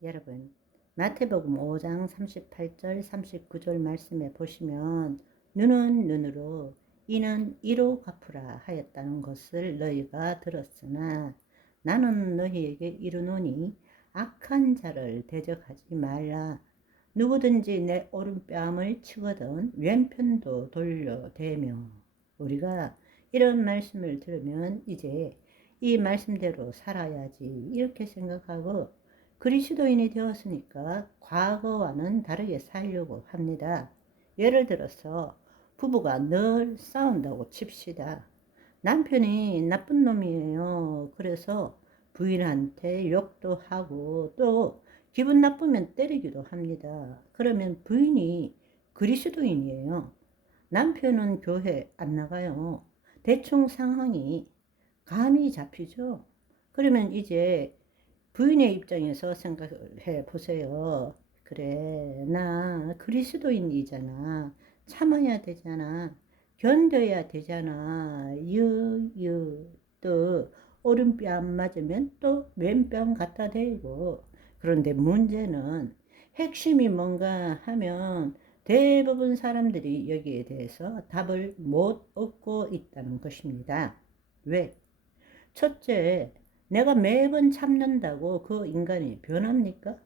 여러분, 마태복음 5장 38절 39절 말씀에 보시면 눈은 눈으로 이는 이로 갚으라 하였다는 것을 너희가 들었으나 나는 너희에게 이르노니 악한 자를 대적하지 말라. 누구든지 내 오른뺨을 치거든 왼편도 돌려대며. 우리가 이런 말씀을 들으면 이제 이 말씀대로 살아야지 이렇게 생각하고 그리스도인이 되었으니까 과거와는 다르게 살려고 합니다. 예를 들어서 부부가 늘 싸운다고 칩시다. 남편이 나쁜 놈이에요. 그래서 부인한테 욕도 하고 또 기분 나쁘면 때리기도 합니다. 그러면 부인이 그리스도인이에요. 남편은 교회 안 나가요. 대충 상황이 감이 잡히죠. 그러면 이제 부인의 입장에서 생각해 보세요. 그래, 나 그리스도인이잖아. 참아야 되잖아. 견뎌야 되잖아. 또 오른뺨 맞으면 또 왼뺨 갖다 대고. 그런데 문제는 핵심이 뭔가 하면 대부분 사람들이 여기에 대해서 답을 못 얻고 있다는 것입니다. 왜? 첫째, 내가 매번 참는다고 그 인간이 변합니까?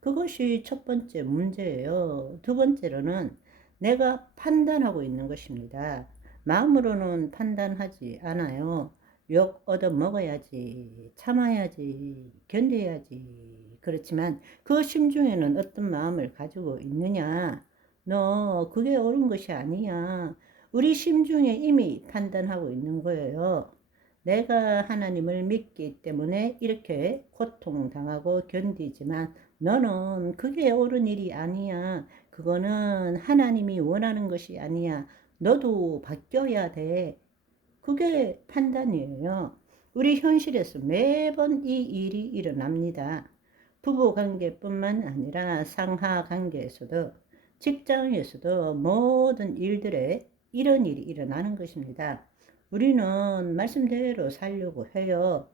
그것이 첫 번째 문제예요. 두 번째로는 내가 판단하고 있는 것입니다. 마음으로는 판단하지 않아요. 욕 얻어 먹어야지, 참아야지, 견뎌야지. 그렇지만 그 심중에는 어떤 마음을 가지고 있느냐? 너 그게 옳은 것이 아니야. 우리 심중에 이미 판단하고 있는 거예요. 내가 하나님을 믿기 때문에 이렇게 고통당하고 견디지만 너는 그게 옳은 일이 아니야. 그거는 하나님이 원하는 것이 아니야. 너도 바뀌어야 돼. 그게 판단이에요. 우리 현실에서 매번 이 일이 일어납니다. 부부 관계뿐만 아니라 상하 관계에서도 직장에서도 모든 일들에 이런 일이 일어나는 것입니다. 우리는 말씀대로 살려고 해요.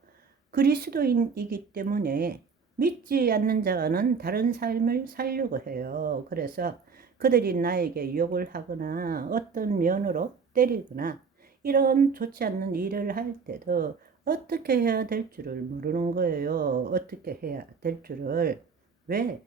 그리스도인이기 때문에 믿지 않는 자와는 다른 삶을 살려고 해요. 그래서 그들이 나에게 욕을 하거나 어떤 면으로 때리거나 이런 좋지 않는 일을 할 때도 어떻게 해야 될 줄을 모르는 거예요. 어떻게 해야 될 줄을. 왜?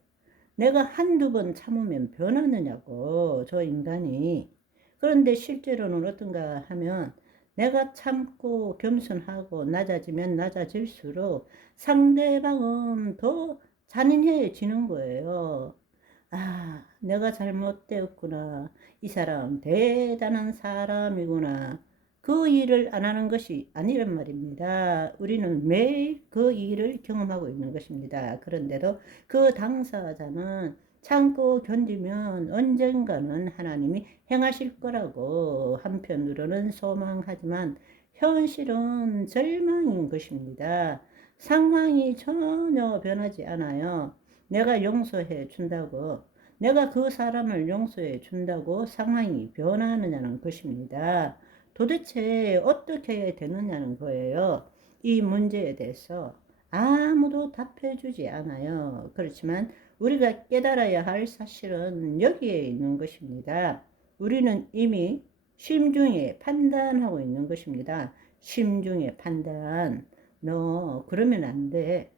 내가 한두 번 참으면 변하느냐고, 저 인간이. 그런데 실제로는 어떤가 하면 내가 참고 겸손하고 낮아지면 낮아질수록 상대방은 더 잔인해지는 거예요. 아, 내가 잘못되었구나. 이 사람 대단한 사람이구나. 그 일을 안 하는 것이 아니란 말입니다. 우리는 매일 그 일을 경험하고 있는 것입니다. 그런데도 그 당사자는 참고 견디면 언젠가는 하나님이 행하실 거라고 한편으로는 소망하지만 현실은 절망인 것입니다. 상황이 전혀 변하지 않아요. 내가 용서해 준다고, 내가 그 사람을 용서해 준다고 상황이 변하느냐는 것입니다. 도대체 어떻게 되느냐는 거예요. 이 문제에 대해서 아무도 답해 주지 않아요. 그렇지만 우리가 깨달아야 할 사실은 여기에 있는 것입니다. 우리는 이미 심중에 판단하고 있는 것입니다. 심중의 판단. 너 그러면 안 돼.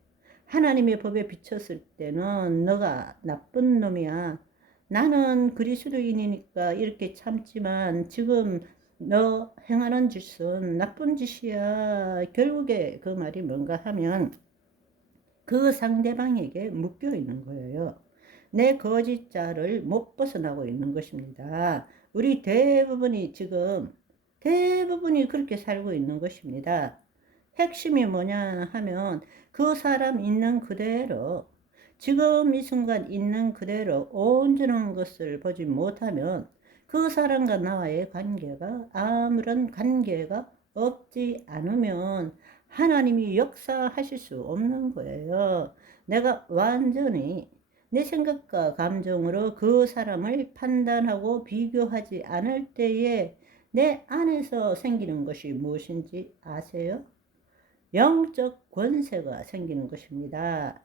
하나님의 법에 비쳤을 때는 너가 나쁜 놈이야. 나는 그리스도인이니까 이렇게 참지만 지금 너 행하는 짓은 나쁜 짓이야. 결국에 그 말이 뭔가 하면 그 상대방에게 묶여 있는 거예요. 내 거짓자를 못 벗어나고 있는 것입니다. 우리 대부분이 그렇게 살고 있는 것입니다. 핵심이 뭐냐 하면 그 사람 있는 그대로, 지금 이 순간 있는 그대로 온전한 것을 보지 못하면 그 사람과 나와의 관계가 아무런 관계가 없지 않으면 하나님이 역사하실 수 없는 거예요. 내가 완전히 내 생각과 감정으로 그 사람을 판단하고 비교하지 않을 때에 내 안에서 생기는 것이 무엇인지 아세요? 영적 권세가 생기는 것입니다.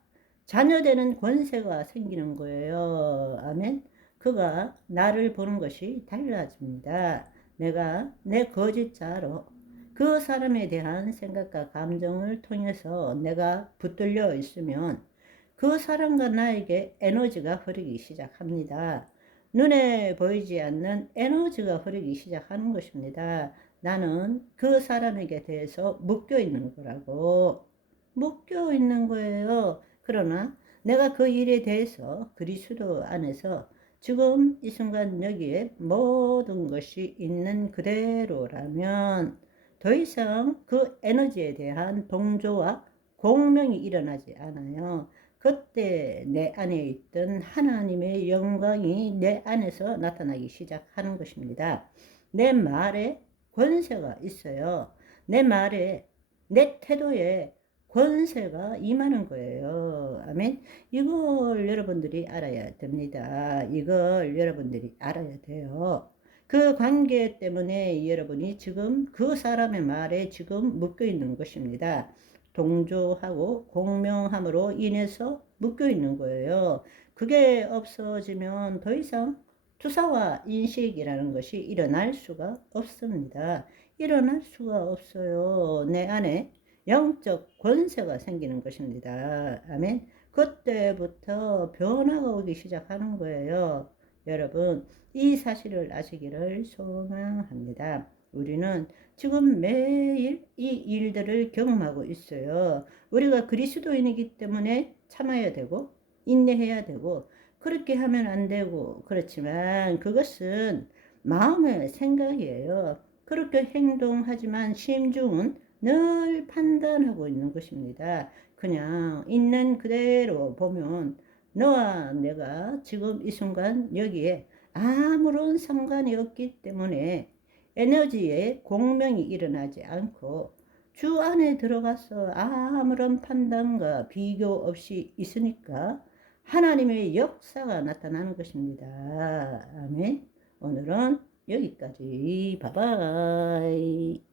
자녀되는 권세가 생기는 거예요. 아멘. 그가 나를 보는 것이 달라집니다. 내가 내 거짓자로 그 사람에 대한 생각과 감정을 통해서 내가 붙들려 있으면 그 사람과 나에게 에너지가 흐르기 시작합니다. 눈에 보이지 않는 에너지가 흐르기 시작하는 것입니다. 나는 그 사람에게 대해서 묶여 있는 거라고. 묶여 있는 거예요. 그러나 내가 그 일에 대해서 그리스도 안에서 지금 이 순간 여기에 모든 것이 있는 그대로라면 더 이상 그 에너지에 대한 동조와 공명이 일어나지 않아요. 그때 내 안에 있던 하나님의 영광이 내 안에서 나타나기 시작하는 것입니다. 내 말에 권세가 있어요. 내 말에, 내 태도에 권세가 임하는 거예요. 아멘. 이걸 여러분들이 알아야 됩니다. 이걸 여러분들이 알아야 돼요. 그 관계 때문에 여러분이 지금 그 사람의 말에 지금 묶여 있는 것입니다. 동조하고 공명함으로 인해서 묶여 있는 거예요. 그게 없어지면 더 이상 투사와 인식이라는 것이 일어날 수가 없습니다. 일어날 수가 없어요. 내 안에 영적 권세가 생기는 것입니다. 아멘. 그때부터 변화가 오기 시작하는 거예요. 여러분, 이 사실을 아시기를 소망합니다. 우리는 지금 매일 이 일들을 경험하고 있어요. 우리가 그리스도인이기 때문에 참아야 되고, 인내해야 되고, 그렇게 하면 안 되고, 그렇지만 그것은 마음의 생각이에요. 그렇게 행동하지만 심중은 늘 판단하고 있는 것입니다. 그냥 있는 그대로 보면 너와 내가 지금 이 순간 여기에 아무런 상관이 없기 때문에 에너지에 공명이 일어나지 않고 주 안에 들어가서 아무런 판단과 비교 없이 있으니까 하나님의 역사가 나타나는 것입니다. 아멘. 오늘은 여기까지. 바이바이.